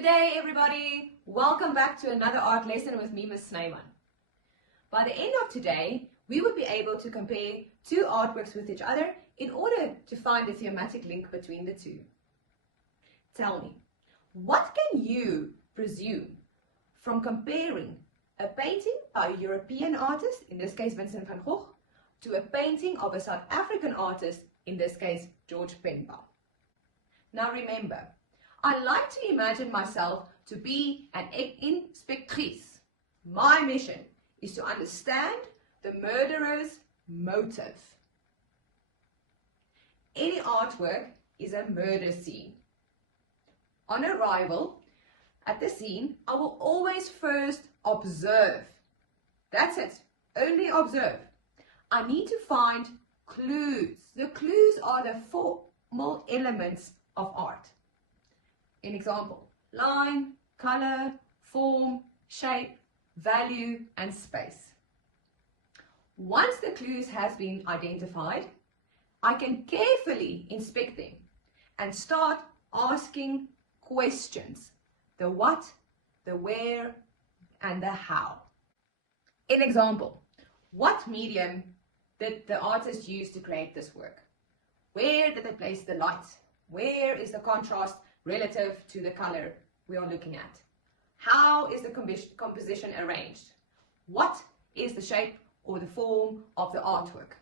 Good day, everybody. Welcome back to another art lesson with me, Ms. Snyman. By the end of today, we would be able to compare two artworks with each other in order to find a thematic link between the two. Tell me, what can you presume from comparing a painting by a European artist, in this case Vincent van Gogh, to a painting of a South African artist, in this case George Pemba? Now remember, I like to imagine myself to be an inspectrice. My mission is to understand the murderer's motive. Any artwork is a murder scene. On arrival at the scene, I will always first observe. That's it, only observe. I need to find clues. The clues are the formal elements of art. An example: line, color, form, shape, value, and space. Once the clues has been identified, I can carefully inspect them and start asking questions: the what, the where, and the how. An example: what medium did the artist use to create this work? Where did they place the light? Where is the contrast relative to the color we are looking at? How is the composition arranged? What is the shape or the form of the artwork?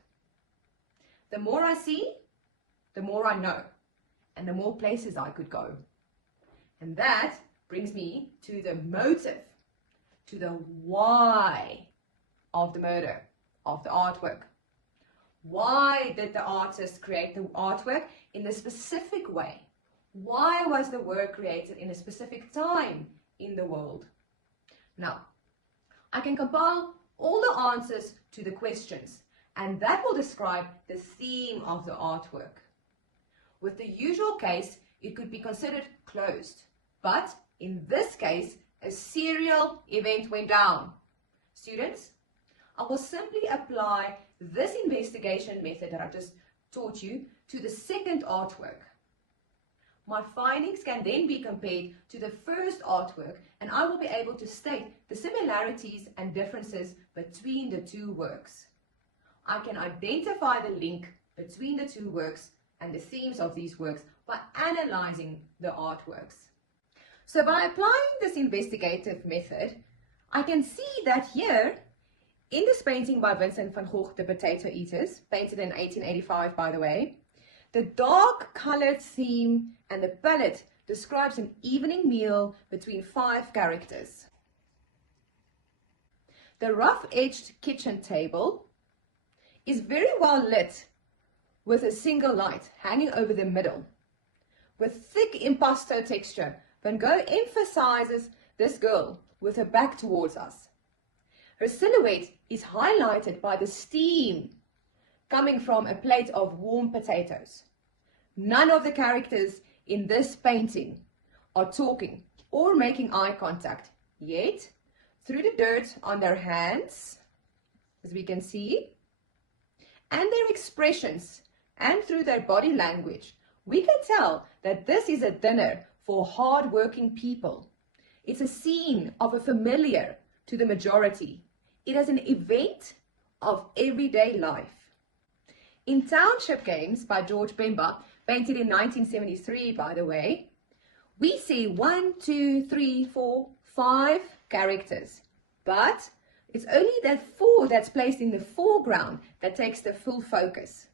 The more I see, the more I know, and the more places I could go. And that brings me to the motive, to the why of the murder, of the artwork. Why did the artist create the artwork in a specific way? Why was the work created in a specific time in the world? Now, I can compile all the answers to the questions, and that will describe the theme of the artwork. With the usual case, it could be considered closed, but in this case, a serial event went down. Students, I will simply apply this investigation method that I just taught you to the second artwork. My findings can then be compared to the first artwork, and I will be able to state the similarities and differences between the two works. I can identify the link between the two works and the themes of these works by analyzing the artworks. So by applying this investigative method, I can see that here, in this painting by Vincent van Gogh, The Potato Eaters, painted in 1885 by the way, the dark colored theme and the palette describes an evening meal between 5 characters. The rough-edged kitchen table is very well lit with a single light hanging over the middle. With thick impasto texture, Van Gogh emphasizes this girl with her back towards us. Her silhouette is highlighted by the steam coming from a plate of warm potatoes. None of the characters in this painting are talking or making eye contact, yet through the dirt on their hands, as we can see, and their expressions, and through their body language, we can tell that this is a dinner for hard-working people. It's a scene of a familiar to the majority. It is an event of everyday life. In Township Games by George Pemba, painted in 1973 by the way, we see 1, 2, 3, 4, 5 characters, but it's only that 4 that's placed in the foreground that takes the full focus.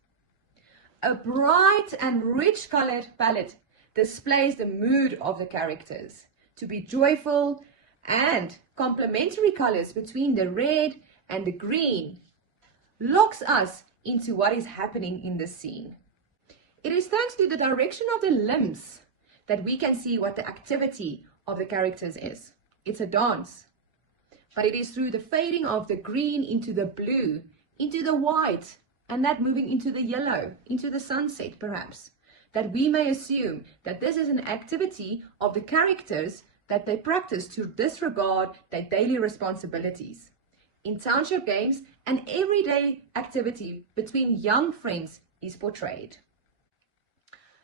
A bright and rich colored palette displays the mood of the characters to be joyful, and complementary colors between the red and the green locks us into what is happening in the scene. It is thanks to the direction of the limbs that we can see what the activity of the characters is. It's a dance. But it is through the fading of the green into the blue, into the white, and that moving into the yellow, into the sunset perhaps, that we may assume that this is an activity of the characters that they practice to disregard their daily responsibilities. In Township Games, an everyday activity between young friends is portrayed.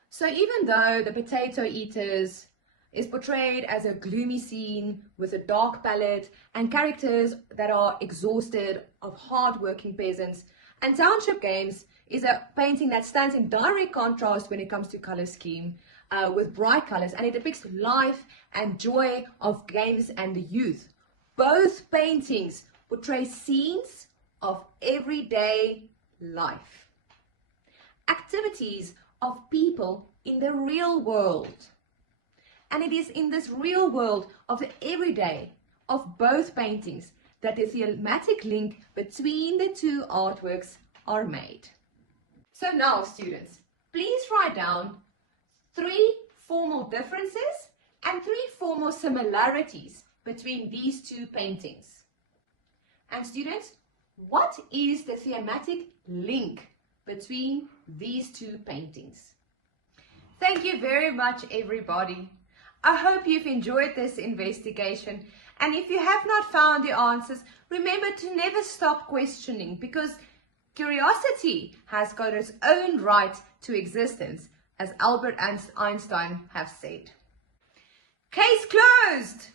So even though the potato eaters is portrayed as a gloomy scene with a dark palette and characters that are exhausted of hard-working peasants. And Township Games is a painting that stands in direct contrast when it comes to color scheme with bright colors, and it depicts life and joy of games and the youth. Both paintings portray scenes of everyday life, activities of people in the real world. And it is in this real world of the everyday of both paintings that the thematic link between the two artworks are made. So now, students, please write down 3 formal differences and 3 formal similarities between these two paintings. And students, what is the thematic link between these two paintings? Thank you very much, everybody. I hope you've enjoyed this investigation, and if you have not found the answers, remember to never stop questioning, because curiosity has got its own right to existence, as Albert Einstein have said. Case closed!